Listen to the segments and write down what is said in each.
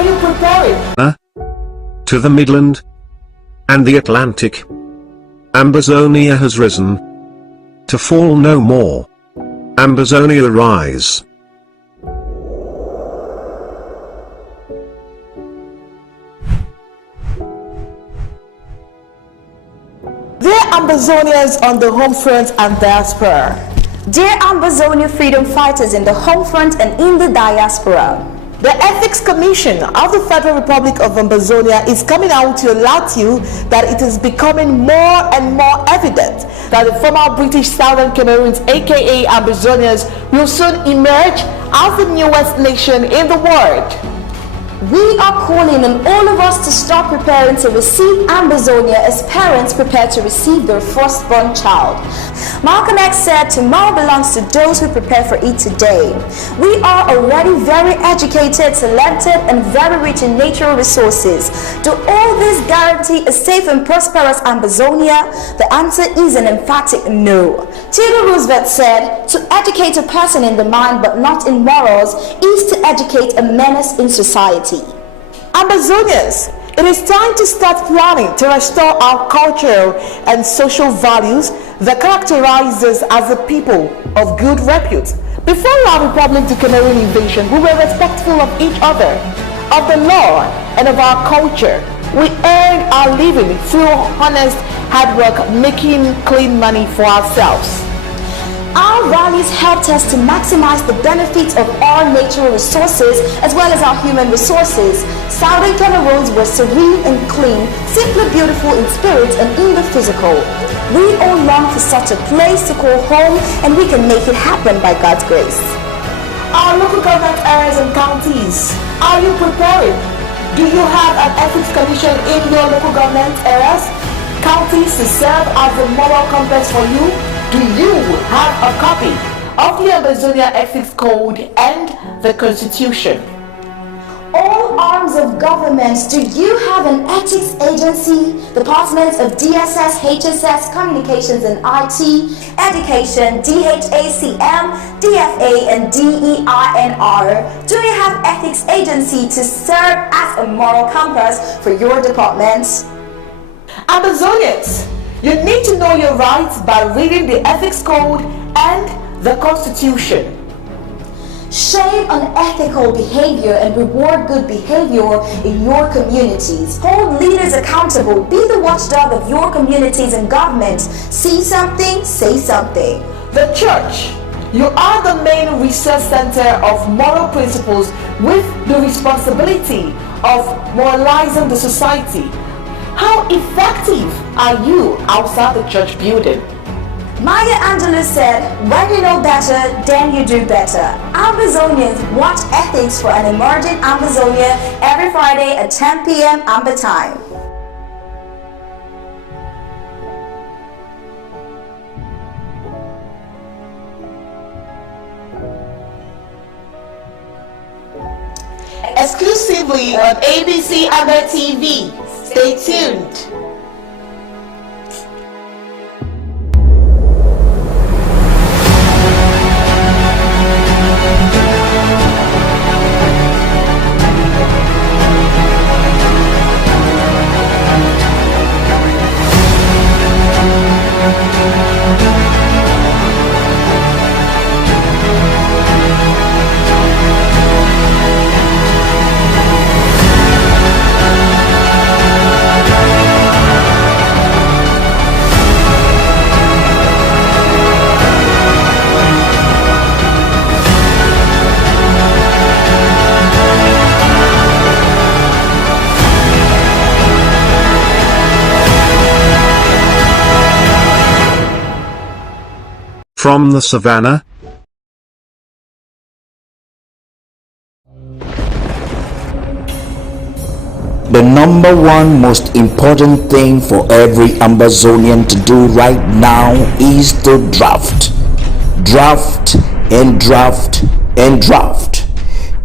Are you preparing? To the Midland and the Atlantic, Ambazonia has risen to fall no more. Ambazonia rise. Dear Ambazonians on the home front and diaspora. Dear Ambazonia freedom fighters in the home front and in the diaspora. The Ethics Commission of the Federal Republic of Ambazonia is coming out to alert you that it is becoming more and more evident that the former British Southern Cameroons, aka Ambazonians, will soon emerge as the newest nation in the world. We are calling on all of us to start preparing to receive Ambazonia as parents prepare to receive their firstborn child. Malcolm X said, tomorrow belongs to those who prepare for it today. We are already very educated, talented, and very rich in natural resources. Do all this guarantee a safe and prosperous Ambazonia? The answer is an emphatic no. Theodore Roosevelt said, to educate a person in the mind but not in morals is to educate a menace in society. Ambazonians, it is time to start planning to restore our cultural and social values that characterize us as a people of good repute. Before our Republic to Cameroon invasion, we were respectful of each other, of the law, and of our culture. We earned our living through honest hard work, making clean money for ourselves. Our values helped us to maximize the benefits of our natural resources as well as our human resources. Southern Cameroons were serene and clean, simply beautiful in spirit and in the physical. We all long for such a place to call home, and we can make it happen by God's grace. Our local government areas and counties, are you preparing? Do you have an ethics commission in your local government areas, counties to serve as a moral compass for you? Do you have a copy of the Ambazonia Ethics Code and the Constitution? All arms of government, do you have an ethics agency? Departments of DSS, HSS, Communications and IT, Education, DHACM, DFA and DEINR. Do you have ethics agency to serve as a moral compass for your departments? Ambazonians, you need to know your rights by reading the Ethics Code and the Constitution. Shame unethical behavior and reward good behavior in your communities. Hold leaders accountable. Be the watchdog of your communities and governments. See something, say something. The church, you are the main research center of moral principles with the responsibility of moralizing the society. How effective are you outside the church building? Maya Angelou said, when you know better, then you do better. Ambazonians, watch Ethics for an emerging Ambazonia every Friday at 10 p.m. Amba time. Exclusively on ABC Amba TV. Stay tuned. From the savannah, the number one most important thing for every Ambazonian to do right now is to draft. Draft and draft and draft.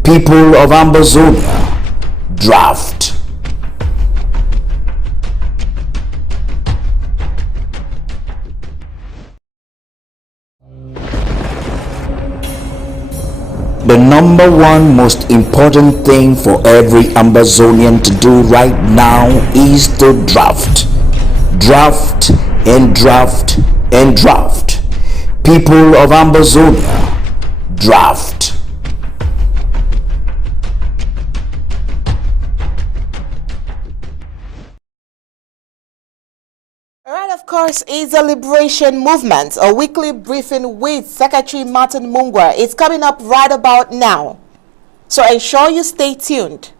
People of Ambazonia, draft. The number one most important thing for every Ambazonian to do right now is to draft. Draft and draft and draft. People of Ambazonia, draft. Alright, of course, is the Liberation Movement, a weekly briefing with Secretary Martin Mungwa. It's coming up right about now. So ensure you stay tuned.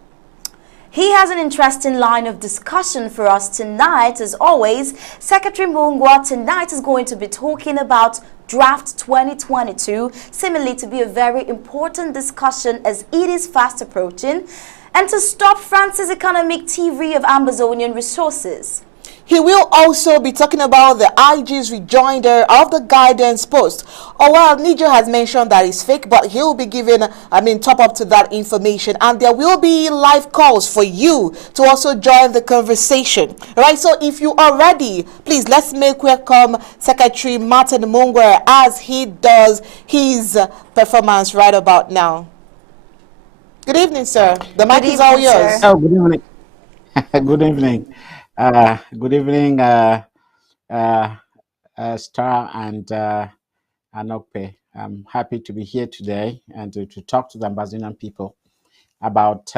He has an interesting line of discussion for us tonight. As always, Secretary Mungwa tonight is going to be talking about Draft 2022, seemingly to be a very important discussion as it is fast approaching, and to stop France's economic TV of Ambazonian resources. He will also be talking about the IG's rejoinder of the guidance post. Oh well, Nijo has mentioned that it's fake, but he'll be giving, top up to that information. And there will be live calls for you to also join the conversation. Alright, so if you are ready, please let's make welcome Secretary Martin Mungwa as he does his performance right about now. Good evening, sir. The mic is all yours. Oh, good evening. Good evening. Good evening, Star and Anope. I'm happy to be here today and to talk to the Ambazonian people about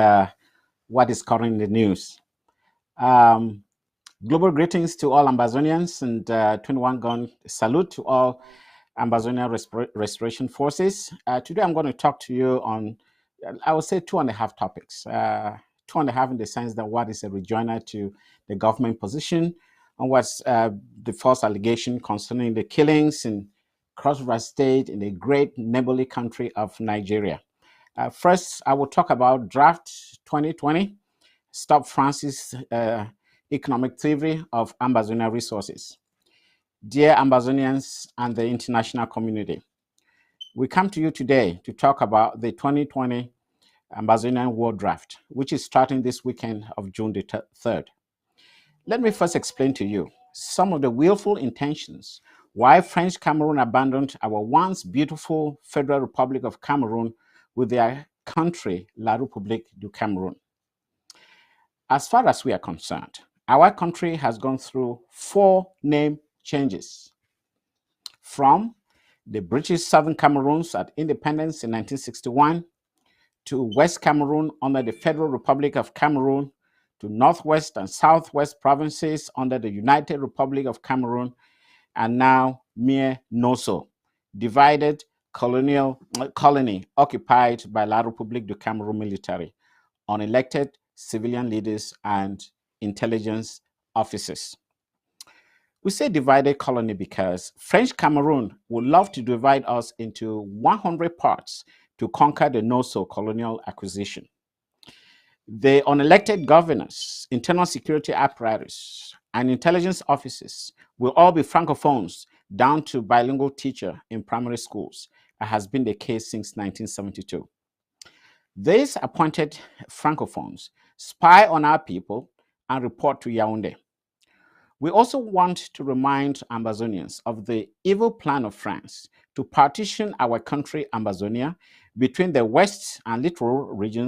what is current in the news. Global greetings to all Ambazonians and 21 gun salute to all Ambazonian Restoration Forces. Today I'm going to talk to you on, I would say, 2.5 topics. 2.5 in the sense that what is a rejoinder to the government position, and what's the false allegation concerning the killings in Cross River State in the great neighborly country of Nigeria. First, I will talk about Draft 2020, Stop France's economic thievery of Ambazonia resources. Dear Ambazonians and the international community, we come to you today to talk about the 2020 Ambazonian World Draft, which is starting this weekend of June the 3rd. Let me first explain to you some of the willful intentions why French Cameroon abandoned our once beautiful Federal Republic of Cameroon with their country, La République du Cameroun. As far as we are concerned, our country has gone through 4 name changes. From the British Southern Cameroons at independence in 1961, to West Cameroon under the Federal Republic of Cameroon, to Northwest and Southwest provinces under the United Republic of Cameroon, and now mere Noso, divided colony occupied by La République du Cameroun military, unelected civilian leaders, and intelligence officers. We say divided colony because French Cameroon would love to divide us into 100 parts to conquer the Noso colonial acquisition. The unelected governors, internal security apparatus, and intelligence officers will all be francophones down to bilingual teacher in primary schools, as has been the case since 1972. These appointed francophones spy on our people and report to Yaoundé. We also want to remind Ambazonians of the evil plan of France to partition our country, Ambazonia, between the west and littoral regions